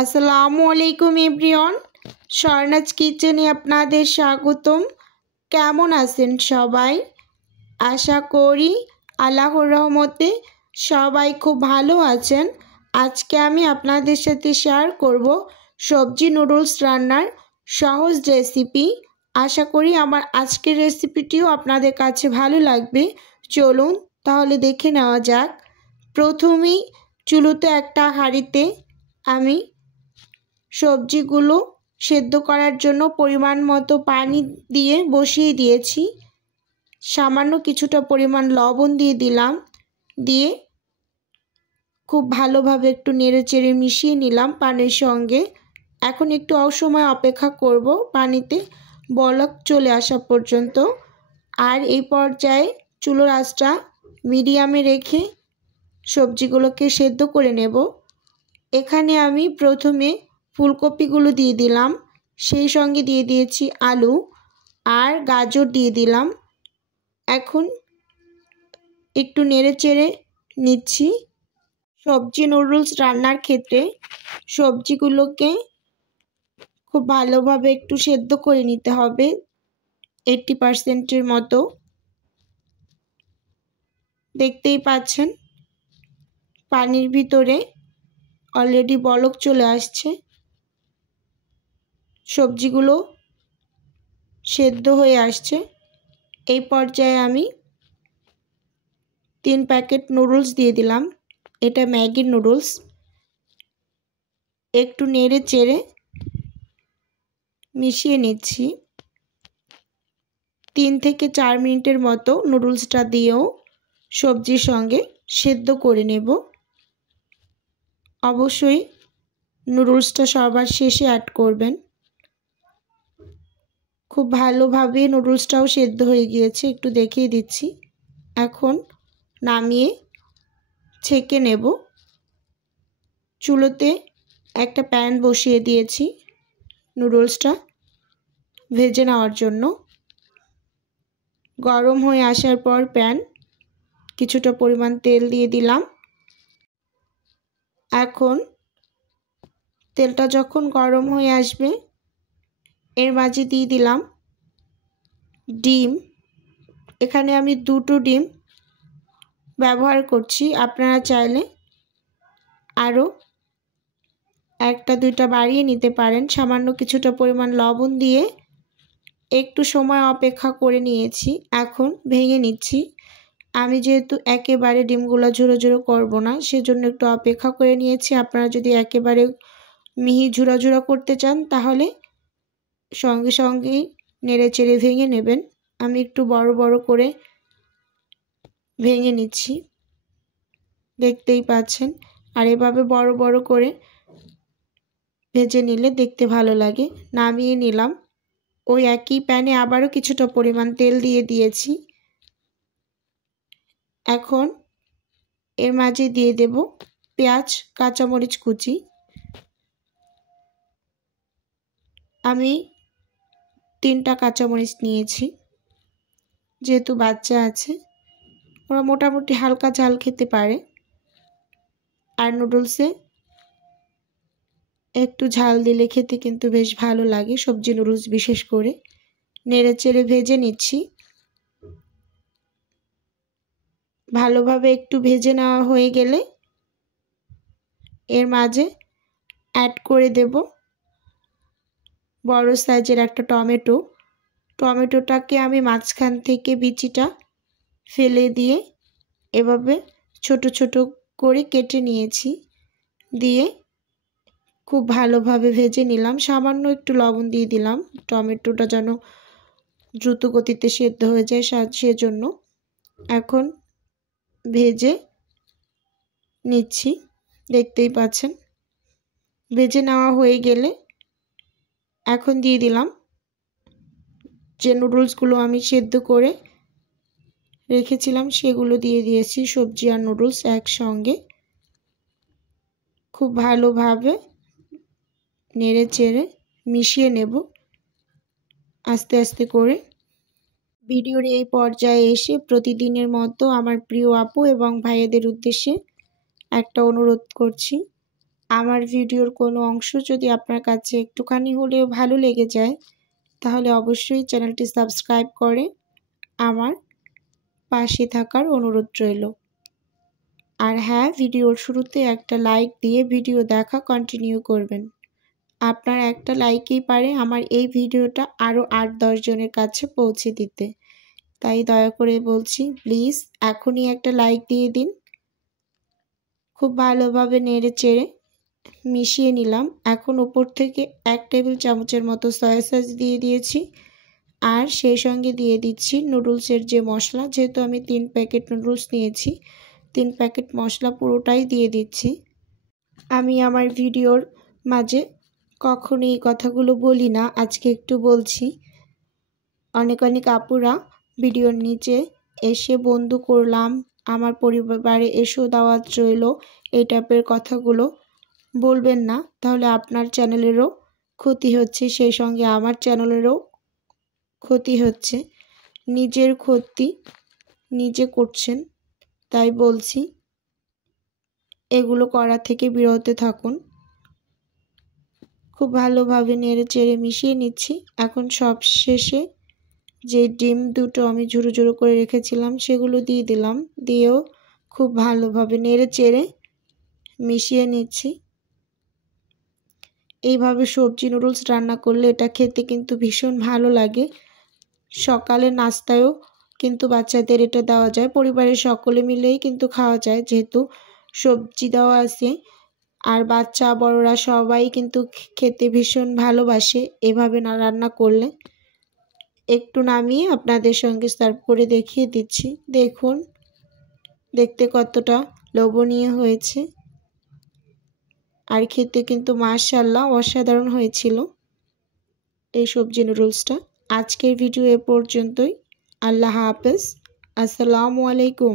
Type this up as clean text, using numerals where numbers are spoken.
আসসালামু আলাইকুম এভরিওয়ান, স্বর্ণাজ কিচেনে আপনাদের স্বাগতম। কেমন আছেন সবাই? আশা করি আল্লাহর রহমতে সবাই খুব ভালো আছেন। আজকে আমি আপনাদের সাথে শেয়ার করব সবজি নুডলস রান্নার সহজ রেসিপি। আশা করি আমার আজকের রেসিপিটিও আপনাদের কাছে ভালো লাগবে। চলুন তাহলে দেখে নেওয়া যাক। প্রথমেই চুলোতে একটা হাঁড়িতে আমি সবজিগুলো সেদ্ধ করার জন্য পরিমাণ মতো পানি দিয়ে বসিয়ে দিয়েছি। সামান্য কিছুটা পরিমাণ লবণ দিয়ে দিলাম, দিয়ে খুব ভালোভাবে একটু নেড়েচেড়ে মিশিয়ে নিলাম পানির সঙ্গে। এখন একটু অসময় অপেক্ষা করব পানিতে বলক চলে আসা পর্যন্ত। আর এই পর্যায়ে চুলোর আঁচটা মিডিয়ামে রেখে সবজিগুলোকে সেদ্ধ করে নেব। এখানে আমি প্রথমে ফুলকপিগুলো দিয়ে দিলাম, সেই সঙ্গে দিয়ে দিয়েছি আলু আর গাজর দিয়ে দিলাম। এখন একটু নেড়েচেড়ে নিচ্ছি। সবজি নুডলস রান্নার ক্ষেত্রে সবজিগুলোকে খুব ভালোভাবে একটু সেদ্ধ করে নিতে হবে, 80% মতো। দেখতেই পাচ্ছেন পানির ভিতরে অলরেডি বলক চলে আসছে, সবজিগুলো সেদ্ধ হয়ে আসছে। এই পর্যায়ে আমি 3 প্যাকেট নুডলস দিয়ে দিলাম। এটা ম্যাগির নুডলস। একটু নেড়ে চেড়ে মিশিয়ে নিচ্ছি। 3 থেকে 4 মিনিটের মতো নুডলসটা দিয়েও সবজির সঙ্গে সেদ্ধ করে নেব। অবশ্যই নুডলসটা সবার শেষে অ্যাড করবেন। খুব ভালোভাবে নুডলসটাও সেদ্ধ হয়ে গিয়েছে, একটু দেখিয়ে দিচ্ছি। এখন নামিয়ে ছেঁকে নেব। চুলোতে একটা প্যান বসিয়ে দিয়েছি নুডলসটা ভেজে নেওয়ার জন্য। গরম হয়ে আসার পর প্যান কিছুটা পরিমাণ তেল দিয়ে দিলাম। এখন তেলটা যখন গরম হয়ে আসবে এর মাঝে দিয়ে দিলাম ডিম। এখানে আমি 2টো ডিম ব্যবহার করছি, আপনারা চাইলে আরও 1টা 2টা বাড়িয়ে নিতে পারেন। সামান্য কিছুটা পরিমাণ লবণ দিয়ে একটু সময় অপেক্ষা করে নিয়েছি। এখন ভেঙে নিচ্ছি। আমি যেহেতু একেবারে ডিমগুলো ঝুরো ঝুরো করবো না, সেজন্য একটু অপেক্ষা করে নিয়েছি। আপনারা যদি একেবারে মিহি ঝুরা ঝুরা করতে চান তাহলে সঙ্গে সঙ্গেই নেড়ে চেড়ে ভেঙে নেবেন। আমি একটু বড় বড় করে ভেঙে নিচ্ছি, দেখতেই পাচ্ছেন। আর এভাবে বড় বড় করে ভেজে নিলে দেখতে ভালো লাগে। নামিয়ে নিলাম। ওই একই প্যানে আবারও কিছুটা পরিমাণ তেল দিয়ে দিয়েছি। এখন এর মাঝে দিয়ে দেব পেঁয়াজ কাঁচামরিচ কুচি। আমি 3টা কাঁচামরিচ নিয়েছি, যেহেতু বাচ্চা আছে ওরা মোটামুটি হালকা ঝাল খেতে পারে। আর নুডলসে একটু ঝাল দিলে খেতে কিন্তু বেশ ভালো লাগে, সবজি নুডলস বিশেষ করে। নেড়ে চেড়ে ভেজে নিচ্ছি। ভালোভাবে একটু ভেজে নেওয়া হয়ে গেলে এর মাঝে অ্যাড করে দেব বড় সাইজের একটা টমেটো। টমেটোটাকে আমি মাঝখান থেকে বিচিটা ফেলে দিয়ে এভাবে ছোট ছোট করে কেটে নিয়েছি। দিয়ে খুব ভালোভাবে ভেজে নিলাম। সামান্য একটু লবণ দিয়ে দিলাম, টমেটোটা যেন দ্রুত গতিতে সেদ্ধ হয়ে যায় সেজন্য। এখন ভেজে নিচ্ছি, দেখতেই পাচ্ছেন। ভেজে নেওয়া হয়ে গেলে এখন দিয়ে দিলাম যে নুডলসগুলো আমি সেদ্ধ করে রেখেছিলাম, সেগুলো দিয়ে দিয়েছি। সবজি আর নুডলস একসঙ্গে খুব ভালোভাবে নেড়ে চেড়ে মিশিয়ে নেব আস্তে আস্তে করে। ভিডিওর এই পর্যায়ে এসে প্রতিদিনের মতো আমার প্রিয় আপু এবং ভাইয়েদের উদ্দেশ্যে একটা অনুরোধ করছি, আমার ভিডিওর কোনো অংশ যদি আপনার কাছে একটুখানি হলেও ভালো লেগে যায় তাহলে অবশ্যই চ্যানেলটি সাবস্ক্রাইব করে আমার পাশে থাকার অনুরোধ রইল। আর হ্যাঁ, ভিডিওর শুরুতে একটা লাইক দিয়ে ভিডিও দেখা কন্টিনিউ করবেন। আপনার একটা লাইকই পারে আমার এই ভিডিওটা আরও 8-10 জনের কাছে পৌঁছে দিতে। তাই দয়া করে বলছি, প্লিজ এখনই একটা লাইক দিয়ে দিন। খুব ভালোভাবে নেড়ে চেড়ে মিশিয়ে নিলাম। এখন উপর থেকে 1 টেবিল চামচের মতো সয়া সস দিয়ে দিয়েছি। আর সেই সঙ্গে দিয়ে দিচ্ছি নুডলসের যে মশলা, যেহেতু আমি 3 প্যাকেট নুডলস নিয়েছি 3 প্যাকেট মশলা পুরোটাই দিয়ে দিচ্ছি। আমি আমার ভিডিওর মাঝে কখনোই এই কথাগুলো বলি না, আজকে একটু বলছি। অনেক আপুরা ভিডিওর নিচে এসে বন্ধু করলাম, আমার পরিবারে এসো, দাওয়াত রইল, এই টাইপের কথাগুলো বলবেন না, তাহলে আপনার চ্যানেলেরও ক্ষতি হচ্ছে, সেই সঙ্গে আমার চ্যানেলেরও ক্ষতি হচ্ছে। নিজের ক্ষতি নিজে করছেন, তাই বলছি এগুলো করা থেকে বিরত থাকুন। খুব ভালোভাবে নেড়ে চেড়ে মিশিয়ে নিচ্ছি। এখন সব শেষে যে ডিম দুটো আমি ঝুরো ঝুরো করে রেখেছিলাম সেগুলো দিয়ে দিলাম। দিয়েও খুব ভালোভাবে নেড়ে চেড়ে মিশিয়ে নিচ্ছি। এইভাবে সবজি নুডলস রান্না করলে এটা খেতে কিন্তু ভীষণ ভালো লাগে। সকালে নাস্তায়ও কিন্তু বাচ্চাদের এটা দেওয়া যায়, পরিবারের সকলে মিলেই কিন্তু খাওয়া যায়, যেহেতু সবজি দেওয়া আছে। আর বাচ্চা বড়রা সবাই কিন্তু খেতে ভীষণ ভালোবাসে এভাবে না রান্না করলে। একটু নামিয়ে আপনাদের সঙ্গে সার্ভ করে দেখিয়ে দিচ্ছি। দেখুন দেখতে কতটা লোভনীয় হয়েছে, আর খেতে কিন্তু মাশাআল্লাহ অসাধারণ হয়েছিল এই সবজি নুডলসটা। আজকের ভিডিও এ পর্যন্তই। আল্লাহ হাফেজ, আসসালামু আলাইকুম।